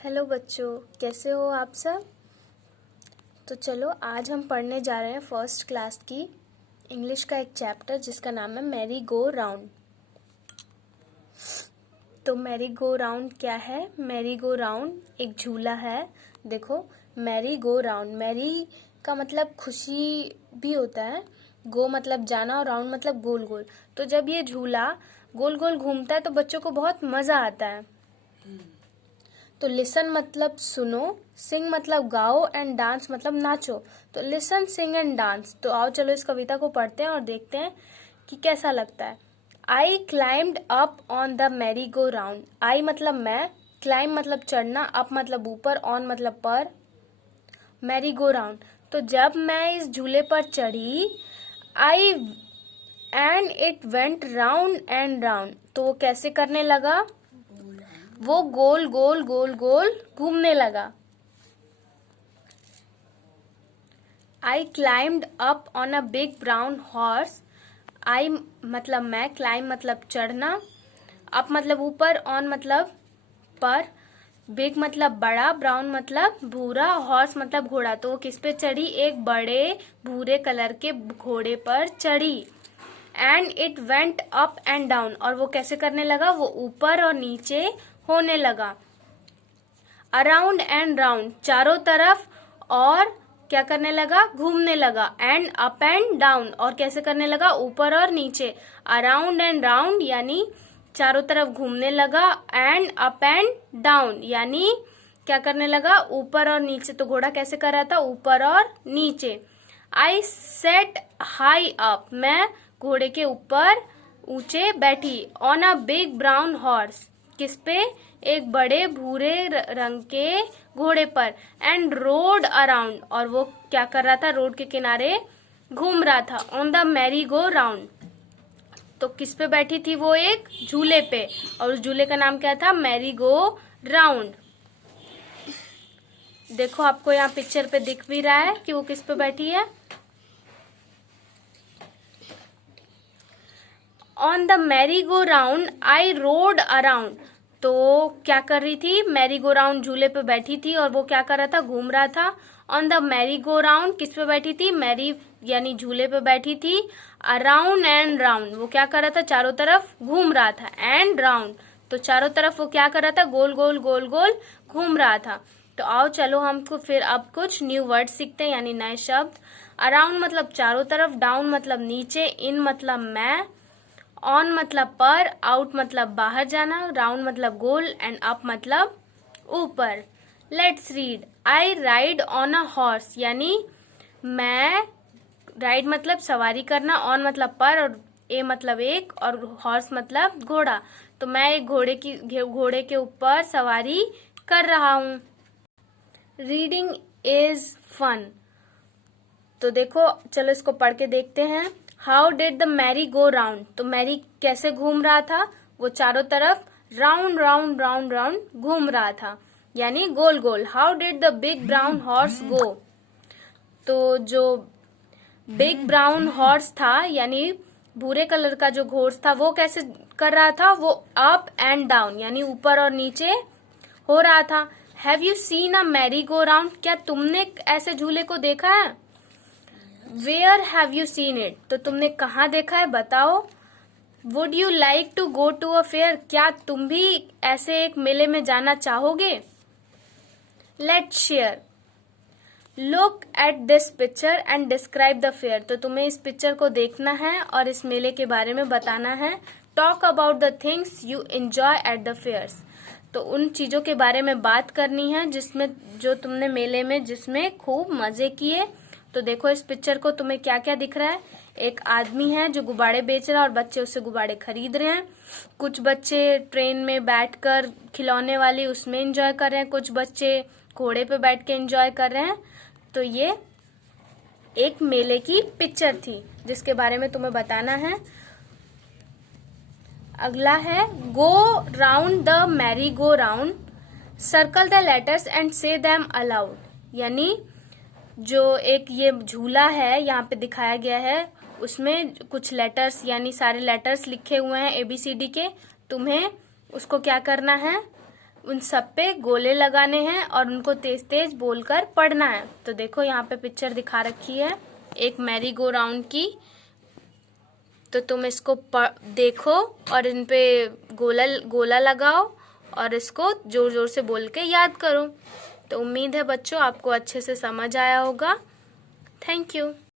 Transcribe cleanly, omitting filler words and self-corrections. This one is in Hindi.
हेलो बच्चों, कैसे हो आप सब। तो चलो आज हम पढ़ने जा रहे हैं फर्स्ट क्लास की इंग्लिश का एक चैप्टर जिसका नाम है मैरी गो राउंड। तो मैरी गो राउंड क्या है? मैरी गो राउंड एक झूला है। देखो, मैरी गो राउंड, मैरी का मतलब खुशी भी होता है, गो मतलब जाना और राउंड मतलब गोल गोल। तो जब ये झूला गोल गोल घूमता है तो बच्चों को बहुत मजा आता है। तो लिसन मतलब सुनो, सिंग मतलब गाओ एंड डांस मतलब नाचो। तो लिसन, सिंग एंड डांस। तो आओ चलो इस कविता को पढ़ते हैं और देखते हैं कि कैसा लगता है। I climbed up on the merry go round. I मतलब मैं, क्लाइम मतलब चढ़ना, अप मतलब ऊपर, ऑन मतलब पर, मैरी गो राउंड। तो जब मैं इस झूले पर चढ़ी, I and it went round and round. तो वो कैसे करने लगा? वो गोल गोल गोल गोल घूमने लगा। I climbed up on a big brown horse. I मतलब मैं, क्लाइम मतलब चढ़ना, अप मतलब ऊपर, ऑन मतलब पर, बिग मतलब बड़ा, ब्राउन मतलब भूरा, हॉर्स मतलब घोड़ा। तो वो किस पे चढ़ी? एक बड़े भूरे कलर के घोड़े पर चढ़ी। And it went up and down. और वो कैसे करने लगा? वो ऊपर और नीचे होने लगा। अराउंड एंड राउंड, चारों तरफ, और क्या करने लगा? घूमने लगा। एंड अप एंड डाउन, और कैसे करने लगा? ऊपर और नीचे। अराउंड एंड राउंड यानी चारों तरफ घूमने लगा, एंड अप एंड डाउन यानी क्या करने लगा? ऊपर और नीचे। तो घोड़ा कैसे कर रहा था? ऊपर और नीचे। आई सेट हाई अप, मैं घोड़े के ऊपर ऊंचे बैठी। On a big brown horse, किस पे? एक बड़े भूरे रंग के घोड़े पर। एंड रोड अराउंड, और वो क्या कर रहा था? रोड के किनारे घूम रहा था। On the merry go round, तो किस पे बैठी थी वो? एक झूले पे, और उस झूले का नाम क्या था? Mary go round. देखो, आपको यहाँ पिक्चर पे दिख भी रहा है कि वो किस पे बैठी है। On the merry go round I road around. तो क्या कर रही थी? मैरी गो राउंड झूले पे बैठी थी और वो क्या कर रहा था? घूम रहा था। On the merry go round किस पे बैठी थी? मैरी यानी झूले पे बैठी थी। अराउंड एंड राउंड, वो क्या कर रहा था? चारों तरफ घूम रहा था। एंड राउंड, तो चारों तरफ वो क्या कर रहा था? गोल गोल गोल गोल घूम रहा था। तो आओ चलो हमको फिर अब कुछ न्यू वर्ड सीखते हैं, यानी नए शब्द। अराउंड मतलब चारों तरफ, डाउन मतलब नीचे, इन मतलब मैं, ऑन मतलब पर, आउट मतलब बाहर जाना, राउंड मतलब गोल, एंड अप मतलब ऊपर। Let's read. I ride on a horse, यानी मैं, राइड मतलब सवारी करना, ऑन मतलब पर, और ए मतलब एक, और हॉर्स मतलब घोड़ा। तो मैं एक घोड़े के ऊपर सवारी कर रहा हूँ। Reading is fun. तो देखो चलो इसको पढ़ के देखते हैं। How did the merry go round. तो मैरी कैसे घूम रहा था? वो चारों तरफ राउंड राउंड राउंड राउंड घूम रहा था, यानी गोल गोल। How did the big brown horse go. तो जो बिग ब्राउन हॉर्स था, यानी भूरे कलर का जो घोड़ा था, वो कैसे कर रहा था? वो अप एंड डाउन यानी ऊपर और नीचे हो रहा था। Have you seen a merry go round. क्या तुमने ऐसे झूले को देखा है? Where have you seen it. तो तुमने कहाँ देखा है? बताओ। Would you like to go to a fair. क्या तुम भी ऐसे एक मेले में जाना चाहोगे? Let's share. Look at this picture and describe the fair. तो तुम्हें इस पिक्चर को देखना है और इस मेले के बारे में बताना है। Talk about the things you enjoy at the fairs. तो उन चीजों के बारे में बात करनी है जिसमें, जो तुमने मेले में जिसमें खूब मजे किए। तो देखो इस पिक्चर को तुम्हें क्या क्या दिख रहा है। एक आदमी है जो गुब्बारे बेच रहा है और बच्चे उससे गुब्बारे खरीद रहे हैं। कुछ बच्चे ट्रेन में बैठकर खिलौने वाली उसमें एंजॉय कर रहे हैं, कुछ बच्चे घोड़े पे बैठ के एंजॉय कर रहे हैं। तो ये एक मेले की पिक्चर थी जिसके बारे में तुम्हें बताना है। अगला है go round the merry go round, circle the letters and से देम अलाउड। यानी जो एक ये झूला है यहाँ पे दिखाया गया है, उसमें कुछ लेटर्स यानी सारे लेटर्स लिखे हुए हैं ABCD के। तुम्हें उसको क्या करना है? उन सब पे गोले लगाने हैं और उनको तेज तेज बोलकर पढ़ना है। तो देखो यहाँ पे पिक्चर दिखा रखी है एक मैरी गो राउंड की। तो तुम इसको देखो और इन पे गोला लगाओ और इसको जोर जोर से बोल के याद करो। तो उम्मीद है बच्चों आपको अच्छे से समझ आया होगा। Thank you.